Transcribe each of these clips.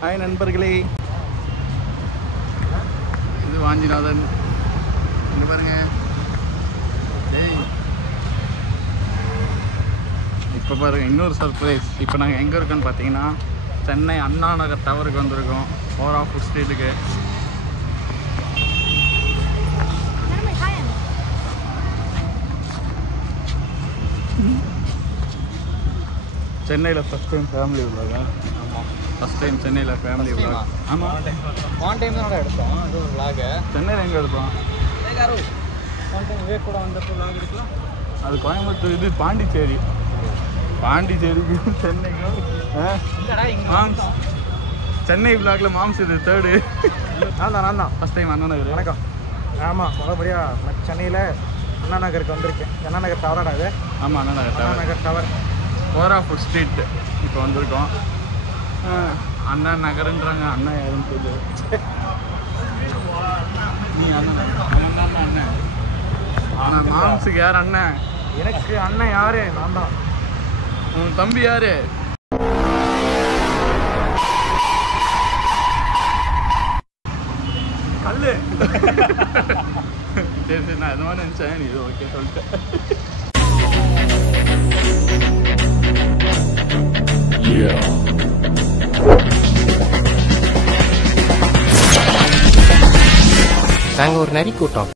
Hi நண்பர்களே, இது வாஞ்சிநாதன். இங்கே பாருங்க. இப்போ பாருங்கள் இன்னொரு சர்ப்ரைஸ். இப்போ நாங்கள் எங்கே இருக்கோன்னு பார்த்தீங்கன்னா சென்னை அண்ணா நகர் டவருக்கு வந்திருக்கோம். ஓரா ஃபுட் ஸ்ட்ரீட்டுக்கு. சென்னையில் ஃபஸ்ட் டைம் ஃபேமிலி விளாகா. ஆமாம், ஃபஸ்ட் டைம் சென்னையில் ஃபேமிலி விளாக். ஆமாம், ஒன் டைம் தான் எடுத்தோம். இது ஒரு விளாகு. சென்னையில் எங்கே எடுத்தோம்? ஒன் டைம் விவேக் கூட வந்தப்போ விளாக் எடுக்கலாம். அது கோயம்புத்தூர், இது பாண்டிச்சேரி. பாண்டிச்சேரிக்கும் சென்னைக்கும் மாம்ஸ். சென்னை விளாகில் மாம்ஸ் இது தேர்டு. நான் தான் ஃபஸ்ட் டைம் அண்ணா நகர். வணக்கம். ஆமாம், மறுபடியாக சென்னையில் அண்ணா நகருக்கு வந்திருக்கேன். அண்ணா நகர் டவராடா இது? ஆமாம், அண்ணா நகர் அண்ணா டவர். நகர் டவர். ஓரா ஃபுட் ஸ்ட்ரீட் இப்போ வந்திருக்கோம். அண்ணா நகருன்றாங்க, அண்ணா யாருன்னு சொல்லு. நீ அண்ணன் அண்ணன் ஆனால் மாம்ஸுக்கு யார் அண்ணன்? எனக்கு அண்ணன் யாரு? நான் தான். உன் தம்பி யாரு? கல்லு. சரி சரி, நான் எது மாதிரி நினச்சேன். நீ இது ஓகே சொல்லிட்டேன். நாங்கள் ஒரு நரி கூட்டம்.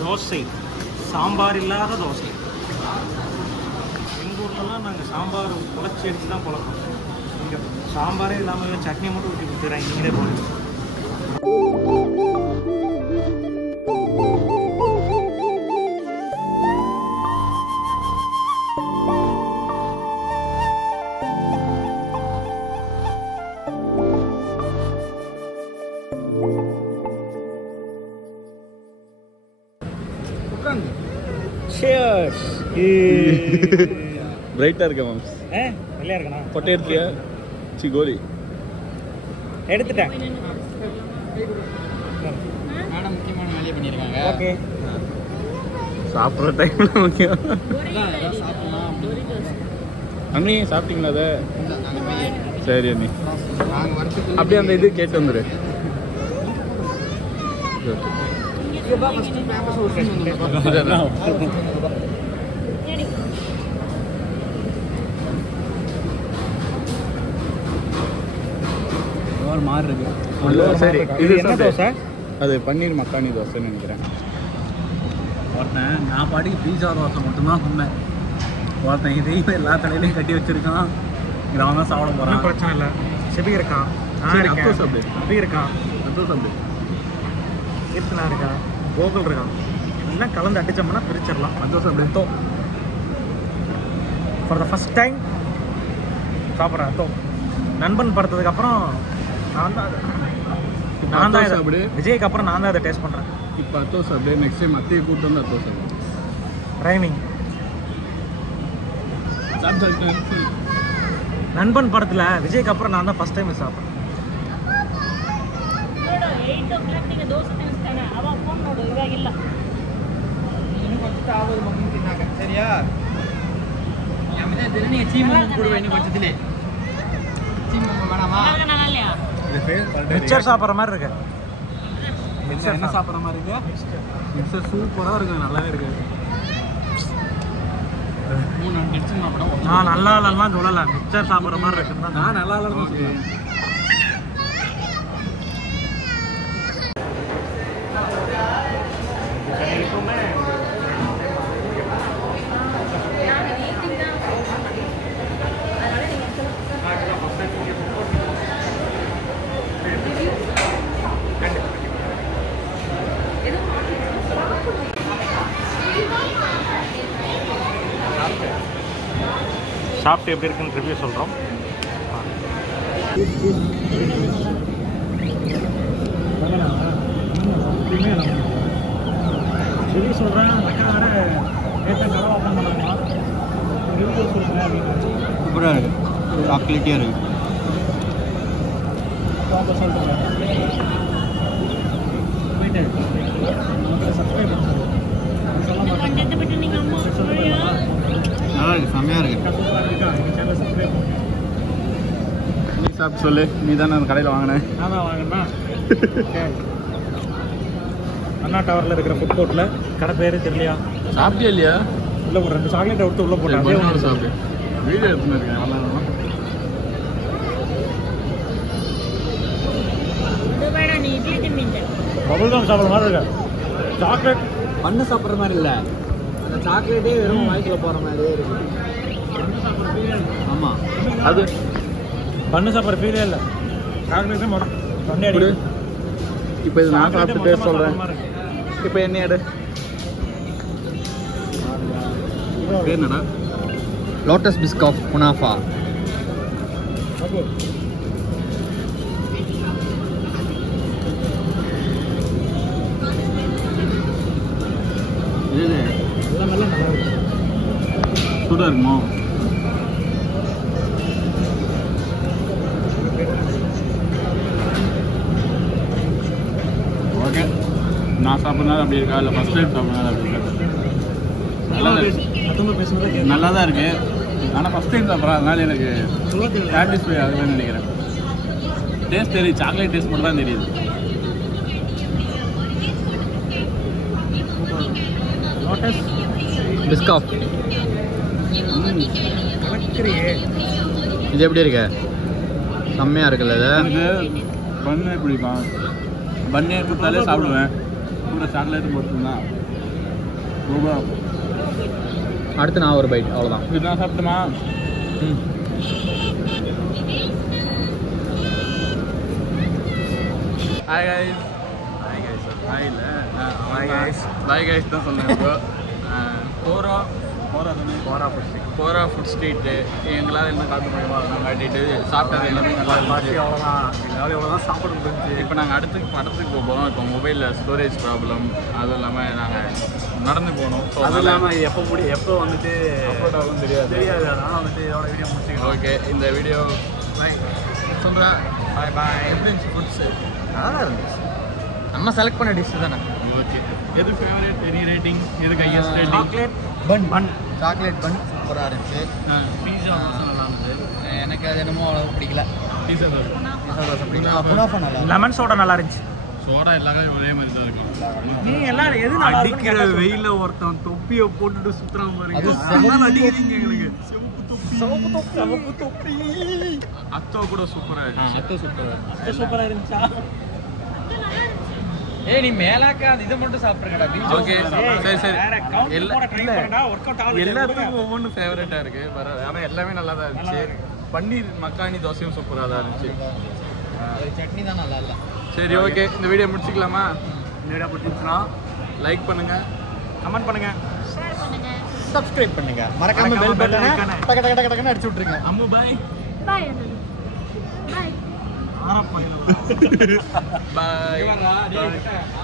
தோசை, சாம்பார் இல்லாத தோசை. எங்கள் ஊர்லலாம் நாங்கள் சாம்பார் குழச்சி அடித்து தான் பழக்கம். இங்கே சாம்பாரே இல்லாமல் சட்னி மட்டும் ஊற்றி கொடுத்துறேன். நீங்களே போடுங்க. பிரைட்டாக இருக்கேன் மாம்ஸ். இல்லையா இருக்கண்ணா? கொட்டை எடுத்தியா? கோலி எடுத்துட்டேன். மேடம் முக்கியமான வேலையை பண்ணியிருக்காங்க. ஓகே, சாப்பிட்ற டைமில் முக்கியம். அண்ணி சாப்பிட்டீங்களா? அதை சரி அண்ணி, அப்படியே அந்த இது கேட்டு வந்துடு. மாறு இருக்கு. சரி, இது என்ன தோசை? அது பன்னீர் மக்கானி தோசைன்னு நினைக்கிறேன். ஒருத்தன் நான் பாட்டுக்கு பீஸா தோசை மட்டும்தான் சொன்னேன். ஒருத்தன் இதையும் எல்லா தலையிலையும் கட்டி வச்சிருக்கான். இதை அவன் தான் சாப்பிட போகிறான். பிரச்சனை இல்லை. செபி இருக்கான், அப்போ சாப்பிடு. அப்படி இருக்கான், அப்போ சாப்பிடு. கீர்த்தனா இருக்கான், கோகுல் இருக்கான். எல்லாம் கலந்து அடித்தோம்னா பிரிச்சிடலாம். அப்போ சாப்பிடு. ஃபார் த ஃபஸ்ட் டைம் சாப்பிட்றேன் அத்தோ. நண்பன் படுத்ததுக்கப்புறம் நான் தான் சாப்பிடு. விஜய்க்கு அப்புறம் நான் தான் அதை டேஸ்ட் பண்ணுறேன். இப்போ அத்தோ சாப்பிடு. நெக்ஸ்ட் டைம் அத்தையை கூப்பிட்டு வந்து அத்தோ சாப்பிடு. ரைமிங். நண்பன் படத்தில் விஜய்க்கு அப்புறம் நான் தான் ஃபஸ்ட் டைம் சாப்பிட்றேன். சரியா? நீங்கள் சீமா போடுவேன் இன்னும் பட்சத்திலே. மிக்சர் சாப்பிட்ற மாதிரி இருக்கு. மிக்சர் என்ன சாப்பிட்ற மாதிரி இருக்கு? மிக்சர் சூப்பராக இருக்குது, நல்லாவே இருக்குது. நான் நல்லா இல்லைன்னா சொல்லலை, மிக்சர் சாப்பிட்ற மாதிரி இருக்குன்னு. நான் நல்லா இல்லைன்னு சொல்லுவேன். சாப்பிட்டு எப்படி இருக்குன்னு ரிவ்யூ சொல்கிறோம். சரி சொல்கிறேன் அக்கா வேறு நேற்று கடை ஓப்பன் பண்ணாங்களா ரிவ்யூ சொல்லுங்கள் அப்படின்னு சூப்பராக இருக்குது சாக்லேட்டியாக இருக்குது சொல்லிட்டு போயிட்டு சப்ஸ்கிரைப் பண்ணுறது நல்லா இருக்குது செம்மையாக இருக்குது சூப்பராக இருக்கா எங்கள் சேனல் சப்ஸ்கிரைப் பண்ணுங்க நீ சாப்பிட்டு சொல்லு நீ தானே அந்த கடையில் வாங்கினேன் நான் தான் வாங்கினா அண்ணா டவரில் இருக்கிற ஃபுட் கோர்ட்டில் கடை பேர் தெரியலையா சாப்பிட்டியா இல்லையா இல்லை ஒரு 2 சாக்லேட்டை விட்டு உள்ளே போட்டேன் அதே ஒன்று சாப்பிட்டு வீடியோ எடுத்துன்னு இருக்கேன் நல்லா பபுள் காம் சாப்பிட்ற மாதிரி இருக்கு சாக்லேட் பண்ணு சாப்பிட்ற மாதிரி இல்லை அந்த சாக்லேட்டே வெறும் வாய்க்குள்ள போகிற மாதிரியே இருக்கு ஆமாம் அது பண்ணு சாப்பிட்ற ஃபீலே இல்லை சாக்லேட்டே மொத்தம் தொண்டை அடி இப்போ இது நான் சாப்பிட்டு டேஸ்ட் சொல்கிறேன் இப்போ என்ன எடு பேர் என்னடா லோட்டஸ் பிஸ்காஃப் குனாஃபா இது எல்லாம் நல்லா இருக்கு சூடாக இருக்குமா ஓகே நான் சாப்பிட்றதுனால அப்படி இருக்கா இல்லை ஃபஸ்ட் டைம் சாப்பிட்றதுனால அப்படி இருக்கா நல்லா தான் இருக்கு ஆனால் ஃபஸ்ட் டைம் சாப்பிட்றேன் அதனால எனக்கு சாட்டிஸ்ஃபை ஆகுதுன்னு நினைக்கிறேன் டேஸ்ட் தெரியுது சாக்லேட் டேஸ்ட் மட்டும் தான் தெரியுது லோட்டஸ் பிஸ்காஃப் கலக்கிறியே இது எப்படி இருக்கு செம்மையாக இருக்குல்ல இது எனக்கு பன்னே பிடிக்கும் பன்னே கொடுத்தாலே சாப்பிடுவேன் கூட சாக்லேட் போட்டுருந்தான் ரூபா அடுத்து நான் ஒரு பைட் அவ்வளோதான் இது நான் சாப்பிட்டுமா ம் ஹாய் கைஸ் ஹாய் இல்லை பாய் கைஸ் தான் சொன்னேன் இப்போ போரா ஃபுட் ஸ்ட்ரீட்டு எங்களால் என்ன காட்ட முடியுமோ அதெல்லாம் காட்டிட்டு சாப்பிட்டது எல்லாமே நல்லா இருந்துச்சு எவ்வளோதான் சாப்பிட முடிஞ்சு இப்போ நாங்கள் படத்துக்கு போக போகிறோம் இப்போ மொபைலில் ஸ்டோரேஜ் ப்ராப்ளம் அதுவும் இல்லாமல் நாங்கள் நடந்து போகணும் ஸோ அதுவும் இல்லாமல் எப்போ வந்துட்டு ஆகும் தெரியாது அதனால் வந்துட்டு இதோட வீடியோ முடிச்சுக்கலாம் ஓகே இந்த வீடியோ பாய் சொல்கிறேன் பாய் பாய் எப்படி இருந்துச்சு ஃபுட்ஸு நல்லா இருந்துச்சு நம்ம செலக்ட் பண்ண டிஷ் தானே ஓகே எது ஃபேவரட் எனி ரேட்டிங் எதுக்கு ஹையஸ்ட் ரேட்டிங் சாக்லேட் பன் சாக்லேட் பன் சூப்பராக இருந்துச்சு பீஸா நல்லா இருந்தது எனக்கு அது என்னமோ அவ்வளோ பிடிக்கல பீஸா தோசை பீஸா தோசை பிடிக்கல குனாஃபா நல்லா லெமன் சோடா நல்லா இருந்துச்சு சோடா எல்லாமே ஒரே மாதிரி தான் இருக்கும் நீ எல்லாரும் எது அடிக்கிற வெயில ஒருத்தன் தொப்பியை போட்டுட்டு சுத்துறான் பாருங்க அது அதனால அடிக்கிறீங்க எங்களுக்கு சிவப்பு தொப்பி அத்தோ கூட சூப்பராக இருந்துச்சு அத்தை சூப்பராக சூப்பரா இருந்துச்சா ஏய் நீ மேலாக்க அது இதை மட்டும் சாப்பிட்ருக்கடா ஓகே சரி சரி எல்லாத்துக்கும் எல்லாத்துக்கும் ஒவ்வொன்றும் ஃபேவரட்டாக இருக்குது ஆனால் எல்லாமே நல்லா தான் இருந்துச்சு பன்னீர் மக்கானி தோசையும் சூப்பராக தான் இருந்துச்சு சட்னி தான் நல்லா இல்லை சரி ஓகே இந்த வீடியோ முடிச்சுக்கலாமா இந்த வீடியோ பிடிச்சிருந்துச்சுன்னா லைக் பண்ணுங்கள் கமெண்ட் பண்ணுங்க சப்ஸ்கிரைப் பண்ணுங்க மறக்காம பெல் பட்டனை டக டக டக டகன்னு அடிச்சு விட்டுருங்க அம்மு பாய் Bye. Bye. பாய்